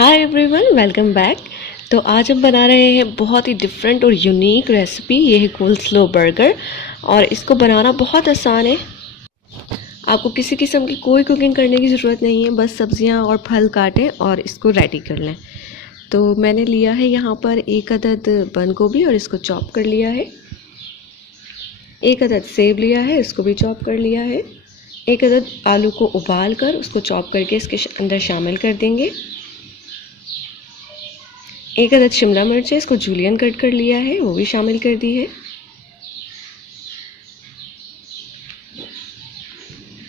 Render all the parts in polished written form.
Hi everyone, welcome back. तो आज हम बना रहे हैं बहुत ही डिफरेंट और यूनिक रेसिपी। ये है कोल्स्लो बर्गर और इसको बनाना बहुत आसान है। आपको किसी किस्म की कोई कुकिंग करने की ज़रूरत नहीं है, बस सब्जियां और फल काटें और इसको रेडी कर लें। तो मैंने लिया है यहाँ पर 1 अदद बंद गोभी और इसको चॉप कर लिया है। 1 अदद सेब लिया है, इसको भी चॉप कर लिया है। 1 अदद आलू को उबाल कर उसको चॉप करके इसके अंदर शामिल कर देंगे। 1 अदद शिमला मिर्च है, इसको जूलियन कट कर लिया है, वो भी शामिल कर दी है।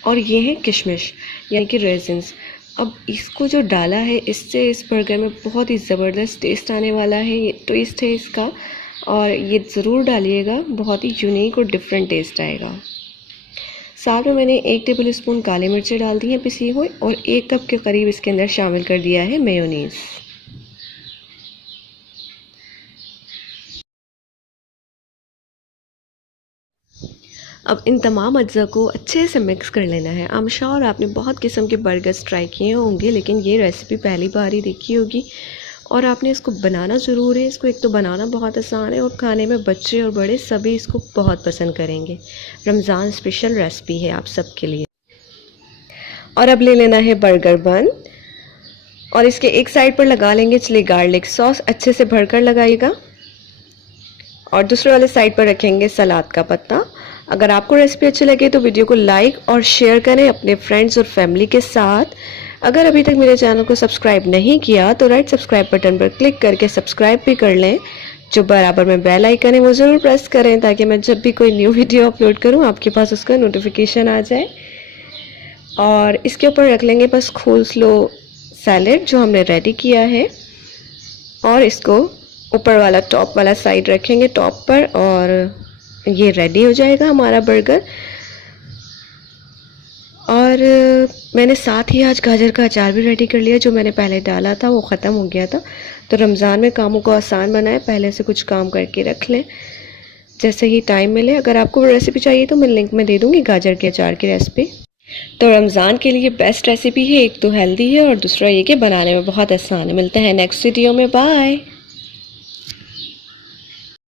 और ये है किशमिश यानी कि रेजिन्स। अब इसको जो डाला है इससे इस बर्गर में बहुत ही ज़बरदस्त टेस्ट आने वाला है। ये ट्विस्ट है इसका और ये ज़रूर डालिएगा, बहुत ही यूनिक और डिफरेंट टेस्ट आएगा। साथ में मैंने 1 टेबल स्पून काली मिर्चें डाल दी हैं पिसी हुई और 1 कप के करीब इसके अंदर शामिल कर दिया है मेयोनीज़। अब इन तमाम अज्जा को अच्छे से मिक्स कर लेना है। आई एम श्योर आपने बहुत किस्म के बर्गर्स ट्राई किए होंगे, लेकिन ये रेसिपी पहली बार ही देखी होगी और आपने इसको बनाना ज़रूर है। इसको एक तो बनाना बहुत आसान है और खाने में बच्चे और बड़े सभी इसको बहुत पसंद करेंगे। रमज़ान स्पेशल रेसिपी है आप सबके लिए। और अब ले लेना है बर्गर बन और इसके एक साइड पर लगा लेंगे चिली गार्लिक सॉस, अच्छे से भरकर लगाइएगा। और दूसरे वाले साइड पर रखेंगे सलाद का पत्ता। अगर आपको रेसिपी अच्छी लगे तो वीडियो को लाइक और शेयर करें अपने फ्रेंड्स और फैमिली के साथ। अगर अभी तक मेरे चैनल को सब्सक्राइब नहीं किया तो राइट सब्सक्राइब बटन पर क्लिक करके सब्सक्राइब भी कर लें। जो बराबर में बेल आइकन है वो ज़रूर प्रेस करें ताकि मैं जब भी कोई न्यू वीडियो अपलोड करूं आपके पास उसका नोटिफिकेशन आ जाए। और इसके ऊपर रख लेंगे बस कोल्स्लो सैलेड जो हमने रेडी किया है और इसको ऊपर वाला टॉप वाला साइड रखेंगे टॉप पर और ये रेडी हो जाएगा हमारा बर्गर। और मैंने साथ ही आज गाजर का अचार भी रेडी कर लिया। जो मैंने पहले डाला था वो ख़त्म हो गया था, तो रमज़ान में कामों को आसान बनाए, पहले से कुछ काम करके रख लें जैसे ही टाइम मिले। अगर आपको रेसिपी चाहिए तो मैं लिंक में दे दूँगी गाजर के अचार की रेसिपी। तो रमज़ान के लिए बेस्ट रेसिपी है। एक तो हेल्दी है और दूसरा ये कि बनाने में बहुत आसान है। मिलते हैं नेक्स्ट वीडियो में, बाय।